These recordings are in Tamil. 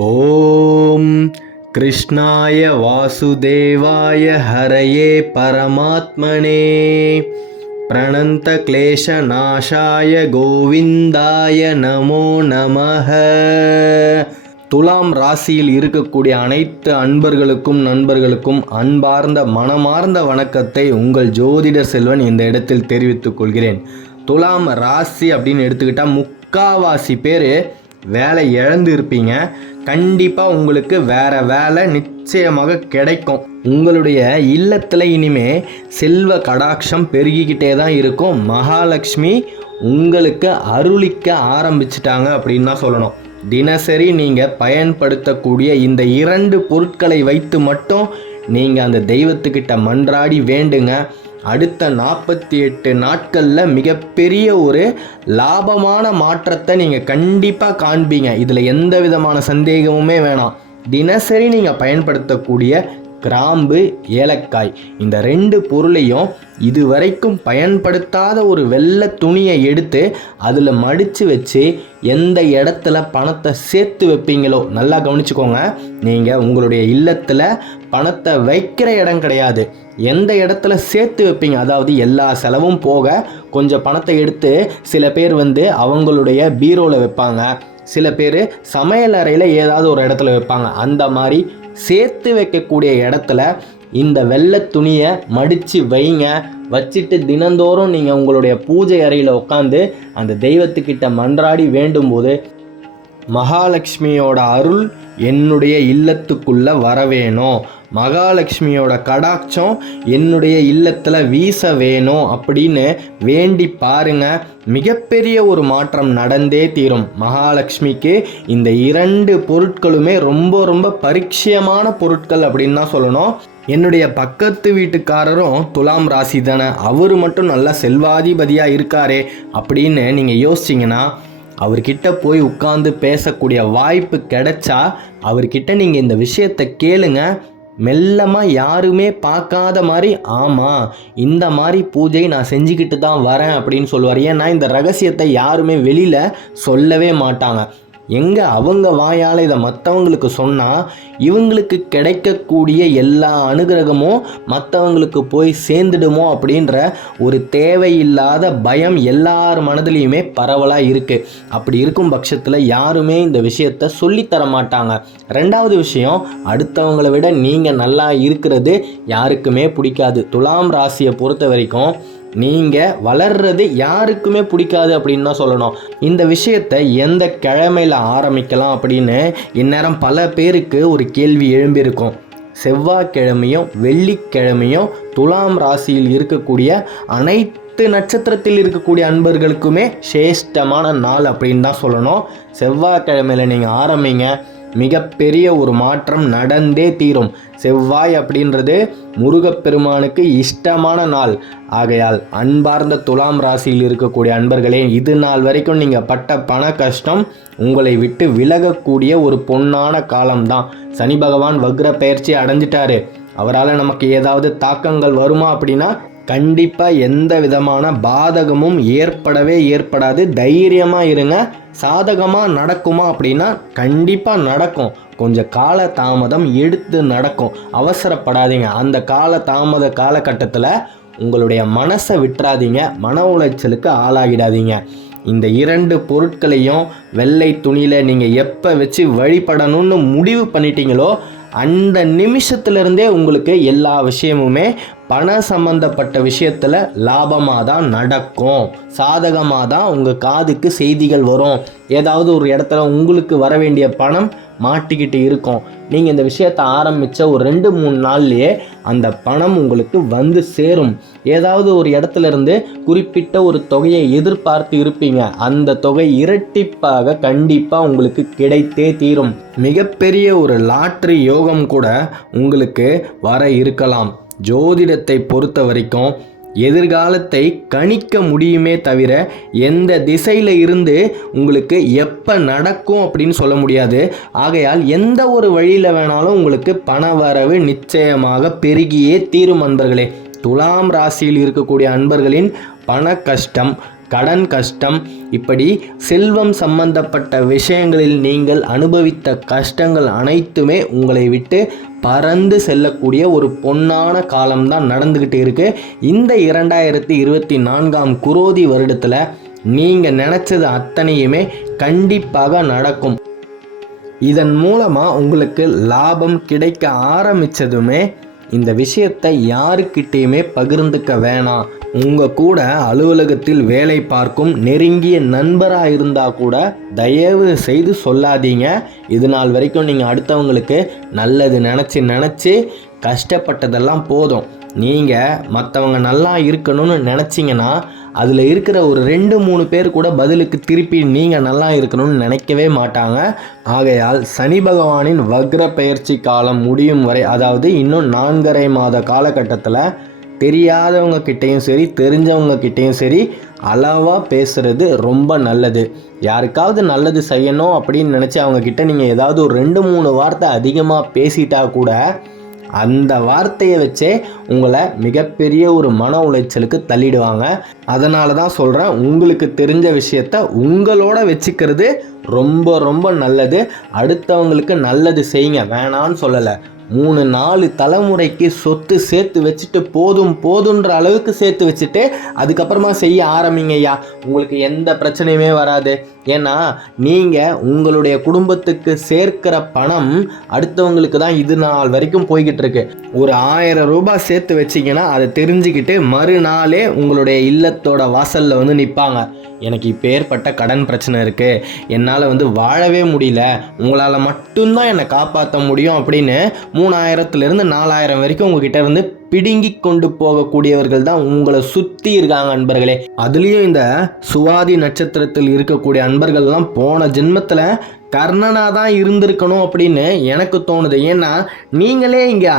ஓம் கிருஷ்ணாய வாசுதேவாய ஹரையே பரமாத்மனே. பிரணந்த பிரணந்தக்லேஷநாசாய கோவிந்தாய நமோ நமஹ. துலாம் ராசியில் இருக்கக்கூடிய அனைத்து அன்பர்களுக்கும் நண்பர்களுக்கும் அன்பார்ந்த மனமார்ந்த வணக்கத்தை உங்கள் ஜோதிடர் செல்வன் இந்த இடத்தில் தெரிவித்துக் கொள்கிறேன். துலாம் ராசி அப்படின்னு எடுத்துக்கிட்டால் முக்காவாசி பேர் வேலை இழந்து இருப்பீங்க. கண்டிப்பாக உங்களுக்கு வேறு வேலை நிச்சயமாக கிடைக்கும். உங்களுடைய இல்லத்தில் இனிமே செல்வ கடாட்சம் பெருகிக்கிட்டே தான் இருக்கும். மகாலட்சுமி உங்களுக்கு அருளிக்க ஆரம்பிச்சிட்டாங்க அப்படின்னு தான் சொல்லணும். தினசரி நீங்கள் பயன்படுத்தக்கூடிய இந்த இரண்டு பொருட்களை வைத்து மட்டும் நீங்கள் அந்த தெய்வத்துக்கிட்ட மன்றாடி வேண்டுங்க. அடுத்த நாற்பத்தி எட்டு நாட்களில் மிகப்பெரிய ஒரு லாபமான மாற்றத்தை நீங்கள் கண்டிப்பாக காண்பீங்க. இதில் எந்த விதமான சந்தேகமுமே வேணாம். தினசரி நீங்கள் பயன்படுத்தக்கூடிய கிராம்பு ஏலக்காய். இந்த ரெண்டு பொருளையும் இதுவரைக்கும் பயன்படுத்தாத ஒரு வெள்ளை துணியை எடுத்து அதில் மடித்து வச்சு எந்த இடத்துல பணத்தை சேர்த்து வைப்பீங்களோ நல்லா கவனிச்சுக்கோங்க. நீங்கள் உங்களுடைய இல்லத்தில் பணத்தை வைக்கிற இடம் கிடையாது. எந்த இடத்துல சேர்த்து வைப்பீங்க? அதாவது எல்லா செலவும் போக கொஞ்சம் பணத்தை எடுத்து சில பேர் வந்து அவங்களுடைய பீரோவில் வைப்பாங்க. சில பேர் சமையல் அறையில் ஏதாவது ஒரு இடத்துல வைப்பாங்க. அந்த மாதிரி சேர்த்து வைக்கக்கூடிய இடத்துல இந்த வெள்ளை துணியை மடித்து வைங்க. வச்சுட்டு தினந்தோறும் நீங்கள் உங்களுடைய பூஜை அறையில் உட்காந்து அந்த தெய்வத்துக்கிட்ட மன்றாடி வேண்டும் போது மகாலட்சுமியோட அருள் என்னுடைய இல்லத்துக்குள்ள வர வேணும் மகாலட்சுமியோட கடாட்சம் என்னுடைய இல்லத்தில் வீச வேணும் அப்படின்னு வேண்டி பாருங்க. மிகப்பெரிய ஒரு மாற்றம் நடந்தே தீரும். மகாலட்சுமிக்கு இந்த இரண்டு பொருட்களுமே ரொம்ப ரொம்ப பரிச்சயமான பொருட்கள் அப்படின்னு தான் சொல்லணும். என்னுடைய பக்கத்து வீட்டுக்காரரும் துலாம் ராசி தானே அவர் மட்டும் நல்லா செல்வாதிபதியாக இருக்காரே அப்படின்னு நீங்கள் யோசிச்சிங்கன்னா அவர்கிட்ட போய் உட்காந்து பேசக்கூடிய வாய்ப்பு கிடைச்சா அவர்கிட்ட நீங்கள் இந்த விஷயத்தை கேளுங்க. மெல்லமாக யாருமே பார்க்காத மாதிரி ஆமாம் இந்த மாதிரி பூஜை நான் செஞ்சுக்கிட்டு தான் வரேன் அப்படின்னு சொல்லுவார். ஏன்னா இந்த ரகசியத்தை யாருமே வெளியில் சொல்லவே மாட்டாங்க. எங்கே அவங்க வாயால் இதை மற்றவங்களுக்கு சொன்னால் இவங்களுக்கு கிடைக்கக்கூடிய எல்லா அனுகிரகமும் மற்றவங்களுக்கு போய் சேர்ந்துடுமோ அப்படின்ற ஒரு தேவையில்லாத பயம் எல்லார் மனதிலையுமே பரவலாக இருக்குது அப்படி இருக்கும் பட்சத்தில் யாருமே இந்த விஷயத்த சொல்லித்தர மாட்டாங்க. ரெண்டாவது விஷயம் அடுத்தவங்களை விட நீங்கள் நல்லா இருக்கிறது யாருக்குமே பிடிக்காது. துலாம் ராசியை பொறுத்த வரைக்கும் நீங்கள் வளர்றது யாருக்குமே பிடிக்காது அப்படின்னு தான் சொல்லணும். இந்த விஷயத்தை எந்த கிழமையில் ஆரம்பிக்கலாம் அப்படின்னு இந்நேரம் பல பேருக்கு ஒரு கேள்வி எழும்பியிருக்கும். செவ்வாய்க்கிழமையும் வெள்ளிக்கிழமையும் துலாம் ராசியில் இருக்கக்கூடிய அனைத்து நட்சத்திரத்தில் இருக்கக்கூடிய அன்பர்களுக்குமே சிரேஷ்டமான நாள் அப்படின்னு தான் சொல்லணும். செவ்வாய்க்கிழமையில் நீங்கள் ஆரம்பிங்க. மிகப்பெரிய ஒரு மாற்றம் நடந்தே தீரும். செவ்வாய் அப்படின்றது முருகப்பெருமானுக்கு இஷ்டமான நாள். ஆகையால் அன்பார்ந்த துலாம் ராசியில் இருக்கக்கூடிய அன்பர்களே இது நாள் வரைக்கும் நீங்கள் பட்ட பண கஷ்டம் உங்களை விட்டு விலகக்கூடிய ஒரு பொன்னான காலம்தான். சனி பகவான் வக்ர பயிற்சி அடைஞ்சிட்டாரு. அவரால் நமக்கு ஏதாவது தாக்கங்கள் வருமா அப்படின்னா கண்டிப்பாக எந்த விதமான பாதகமும் ஏற்படவே ஏற்படாது. தைரியமாக இருங்க. சாதகமாக நடக்குமா அப்படின்னா கண்டிப்பாக நடக்கும். கொஞ்சம் கால தாமதம் எடுத்து நடக்கும். அவசரப்படாதீங்க. அந்த கால தாமத காலகட்டத்தில் உங்களுடைய மனசை விட்டுறாதீங்க. மன உளைச்சலுக்கு ஆளாகிடாதீங்க. இந்த இரண்டு பொருட்களையும் வெள்ளை துணியில் நீங்கள் எப்போ வச்சு வழிபடணும்னு முடிவு பண்ணிட்டீங்களோ அந்த நிமிஷத்துலேருந்தே உங்களுக்கு எல்லா விஷயமுமே பண சம்பந்தப்பட்ட விஷயத்தில் லாபமாக தான் நடக்கும். சாதகமாக தான் உங்கள் காதுக்கு செய்திகள் வரும். ஏதாவது ஒரு இடத்துல உங்களுக்கு வர வேண்டிய பணம் மாட்டிக்கிட்டு இருக்கும். நீங்கள் இந்த விஷயத்தை ஆரம்பித்த ஒரு ரெண்டு மூணு நாள்லேயே அந்த பணம் உங்களுக்கு வந்து சேரும். ஏதாவது ஒரு இடத்துல இருந்து குறிப்பிட்ட ஒரு தொகையை எதிர்பார்த்து இருப்பீங்க. அந்த தொகை இரட்டிப்பாக கண்டிப்பாக உங்களுக்கு கிடைத்தே தீரும். மிகப்பெரிய ஒரு லாட்ரி யோகம் கூட உங்களுக்கு வர இருக்கலாம். ஜோதிடத்தை பொறுத்த வரைக்கும் எதிர்காலத்தை கணிக்க முடியுமே தவிர எந்த திசையில் இருந்து உங்களுக்கு எப்போ நடக்கும் அப்படின்னு சொல்ல முடியாது. ஆகையால் எந்த ஒரு வழியில் வேணாலும் உங்களுக்கு பண வரவு நிச்சயமாக பெருகியே தீரும் அன்பர்களே. துலாம் ராசியில் இருக்கக்கூடிய அன்பர்களின் பண கஷ்டம் கடன் கஷ்டம். இப்படி செல்வம் சம்பந்தப்பட்ட விஷயங்களில் நீங்கள் அனுபவித்த கஷ்டங்கள் அனைத்துமே உங்களை விட்டு பறந்து செல்லக்கூடிய ஒரு பொன்னான காலம்தான் நடந்துக்கிட்டு இருக்குது இந்த இரண்டாயிரத்தி இருபத்தி நான்காம் குரோதி வருடத்தில் நீங்கள் நினச்சது அத்தனையுமே கண்டிப்பாக நடக்கும். இதன் மூலமாக உங்களுக்கு லாபம் கிடைக்க ஆரம்பித்ததுமே இந்த விஷயத்தை யாருக்கிட்டேயுமே பகிர்ந்துக்க வேணாம். உங்கள் கூட அலுவலகத்தில் வேலை பார்க்கும் நெருங்கிய நண்பராக இருந்தால் கூட தயவு செய்து சொல்லாதீங்க. இது நாள் வரைக்கும் நீங்கள் அடுத்தவங்களுக்கு நல்லது நினச்சி நினச்சி கஷ்டப்பட்டதெல்லாம் போதும். நீங்கள் மற்றவங்க நல்லா இருக்கணும்னு நினச்சிங்கன்னா அதில் இருக்கிற ஒரு ரெண்டு மூணு பேர் கூட பதிலுக்கு திருப்பி நீங்கள் நல்லா இருக்கணும்னு நினைக்கவே மாட்டாங்க. ஆகையால் சனி பகவானின் வக்ர பயிற்சி காலம் முடியும் வரை அதாவது இன்னும் நான்கரை மாத காலகட்டத்தில் தெரியாதவங்க கிட்டேயும் சரி தெரிஞ்சவங்க கிட்டேயும் சரி அளவாக பேசுகிறது ரொம்ப நல்லது. யாருக்காவது நல்லது செய்யணும் அப்படின்னு நினச்சி அவங்கக்கிட்ட நீங்கள் ஏதாவது ஒரு ரெண்டு மூணு வார்த்தை அதிகமாக பேசிட்டா கூட அந்த வார்த்தையை வச்சே உங்களை மிகப்பெரிய ஒரு மன உளைச்சலுக்கு தள்ளிடுவாங்க. அதனால தான் சொல்கிறேன் உங்களுக்கு தெரிஞ்ச விஷயத்த உங்களோட வச்சுக்கிறது ரொம்ப ரொம்ப நல்லது. அடுத்தவங்களுக்கு நல்லது செய்யுங்க. வேணான்னு சொல்லலை. மூணு நாலு தலைமுறைக்கு சொத்து சேர்த்து வச்சுட்டு போதும் போதுன்ற அளவுக்கு சேர்த்து வச்சுட்டு அதுக்கப்புறமா செய்ய ஆரம்பிங்கய்யா. உங்களுக்கு எந்த பிரச்சனையுமே வராது. ஏன்னா நீங்கள் உங்களுடைய குடும்பத்துக்கு சேர்க்கிற பணம் அடுத்தவங்களுக்கு தான் இது நாள் வரைக்கும் போய்கிட்டு இருக்கு ஒரு ஆயிரம் ரூபாய் சேர்த்து வச்சிங்கன்னா அதை தெரிஞ்சுக்கிட்டு மறுநாளே உங்களுடைய இல்லத்தோட வாசலில் வந்து நிற்பாங்க எனக்கு இப்போ ஏற்பட்ட கடன் பிரச்சனை இருக்குது என்னால் வந்து வாழவே முடியல. உங்களால் மட்டும்தான் என்னை காப்பாற்ற முடியும் அப்படின்னு மூணாயிரத்துலேருந்து நாலாயிரம் வரைக்கும் உங்ககிட்ட இருந்து பிடுங்கி கொண்டு போகக்கூடியவர்கள் தான் உங்களை சுற்றி இருக்காங்க அன்பர்களே. அதுலேயும் இந்த சுவாதி நட்சத்திரத்தில் இருக்கக்கூடிய அன்பர்கள்லாம் போன ஜென்மத்தில் கர்ணனாக தான் இருந்திருக்கணும் அப்படின்னு எனக்கு தோணுது. ஏன்னா நீங்களே இங்கே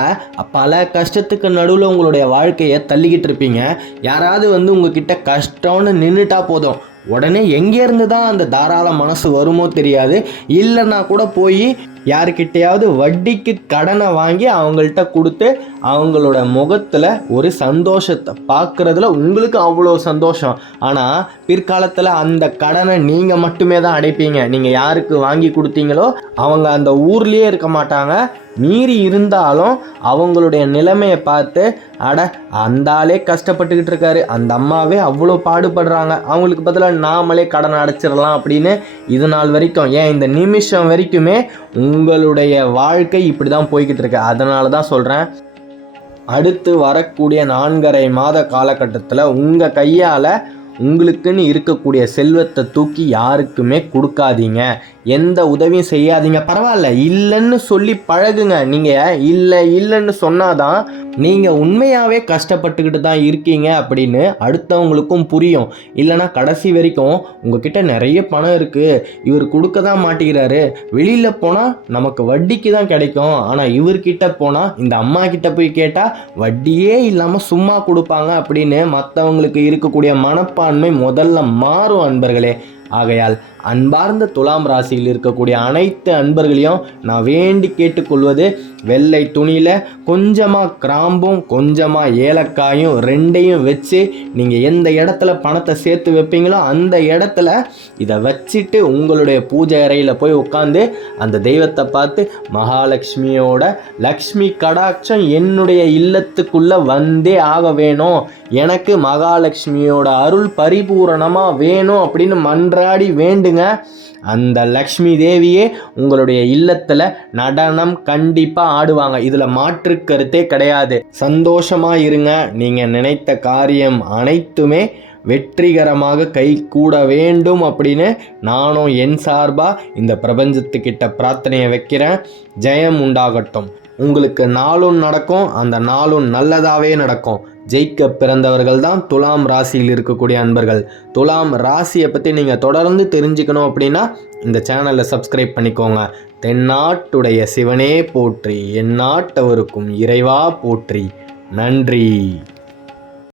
பல கஷ்டத்துக்கு நடுவில் உங்களுடைய வாழ்க்கையை தள்ளிக்கிட்டு இருப்பீங்க. யாராவது வந்து உங்ககிட்ட கஷ்டம்னு நின்றுட்டா போதும். உடனே எங்கேருந்து தான் அந்த தாராள மனசு வருமோ தெரியாது. இல்லைன்னா கூட போய் யாருக்கிட்டையாவது வட்டிக்கு கடனை வாங்கி அவங்கள்ட்ட கொடுத்து அவங்களோட முகத்தில் ஒரு சந்தோஷத்தை பார்க்குறதுல உங்களுக்கு அவ்வளோ சந்தோஷம். ஆனால் பிற்காலத்தில் அந்த கடனை நீங்கள் மட்டுமே தான் அடைப்பீங்க. நீங்கள் யாருக்கு வாங்கி கொடுத்தீங்களோ அவங்க அந்த ஊர்லேயே இருக்க மாட்டாங்க. மீறி இருந்தாலும் அவங்களுடைய நிலைமையை பார்த்து அட அந்த ஆளே கஷ்டப்பட்டுக்கிட்டு இருக்காரு. அந்த அம்மாவே அவ்வளோ பாடுபடுறாங்க. அவங்களுக்கு பதிலாக நாமளே கடன் அடைச்சிடலாம் அப்படின்னு இது நாள் வரைக்கும் ஏன் இந்த நிமிஷம் வரைக்குமே உங்களுடைய வாழ்க்கை இப்படி தான் போய்கிட்டு இருக்கு. அதனால தான் சொல்கிறேன் அடுத்து வரக்கூடிய நான்கரை மாத காலகட்டத்தில் உங்கள் கையால் உங்களுக்குன்னு இருக்கக்கூடிய செல்வத்தை தூக்கி யாருக்குமே கொடுக்காதீங்க. எந்த உதவியும் செய்யாதீங்க. பரவாயில்ல. இல்லைன்னு சொல்லி பழகுங்க. நீங்கள் இல்லை இல்லைன்னு சொன்னாதான் நீங்கள் உண்மையாகவே கஷ்டப்பட்டுக்கிட்டு தான் இருக்கீங்க அப்படின்னு அடுத்தவங்களுக்கும் புரியும். இல்லைனா கடைசி வரைக்கும் உங்ககிட்ட நிறைய பணம் இருக்குது இவர் கொடுக்க தான் மாட்டேங்கிறாரு. வெளியில் போனால் நமக்கு வட்டிக்கு தான் கிடைக்கும். ஆனால் இவர்கிட்ட போனால் இந்த அம்மா கிட்ட போய் கேட்டால் வட்டியே இல்லாமல் சும்மா கொடுப்பாங்க அப்படின்னு மற்றவங்களுக்கு இருக்கக்கூடிய மனப்பான்மை முதல்ல மாறும் அன்பர்களே. ஆகையால் அன்பார்ந்த துலாம் ராசியில் இருக்கக்கூடிய அனைத்து அன்பர்களையும் நான் வேண்டி கேட்டுக்கொள்வது வெள்ளை துணியில் கொஞ்சமாக கிராம்பும் கொஞ்சமாக ஏலக்காயும் ரெண்டையும் வச்சு நீங்கள் எந்த இடத்துல பணத்தை சேர்த்து வைப்பீங்களோ அந்த இடத்துல இதை வச்சுட்டு உங்களுடைய பூஜை அறையில் போய் உட்காந்து அந்த தெய்வத்தை பார்த்து மகாலட்சுமியோட லக்ஷ்மி கடாட்சம் என்னுடைய இல்லத்துக்குள்ளே வந்தே ஆக வேணும். எனக்கு மகாலட்சுமியோட அருள் பரிபூரணமாக வேணும் அப்படின்னு மன்றாடி வேண்டு வேண்டுங்க அந்த லக்ஷ்மி தேவியே உங்களுடைய இல்லத்தில் நடனம் கண்டிப்பாக ஆடுவாங்க. இதில் மாற்று கருத்தே கிடையாது. சந்தோஷமாக இருங்க. நீங்கள் நினைத்த காரியம் அனைத்துமே வெற்றிகரமாக கை கூட வேண்டும் அப்படின்னு நானும் என் சார்பாக இந்த பிரபஞ்சத்துக்கிட்ட பிரார்த்தனையை வைக்கிறேன். ஜெயம் உண்டாகட்டும். உங்களுக்கு நாளும் நடக்கும். அந்த நாளும் நல்லதாகவே நடக்கும். ஜெயிக்க பிறந்தவர்கள் தான் துலாம் ராசியில் இருக்கக்கூடிய அன்பர்கள். துலாம் ராசியை பற்றி நீங்கள் தொடர்ந்து தெரிஞ்சுக்கணும் அப்படின்னா இந்த சேனலை சப்ஸ்கிரைப் பண்ணிக்கோங்க. தென்னாட்டுடைய சிவனே போற்றி எந்நாட்டவருக்கும் இறைவா போற்றி. நன்றி.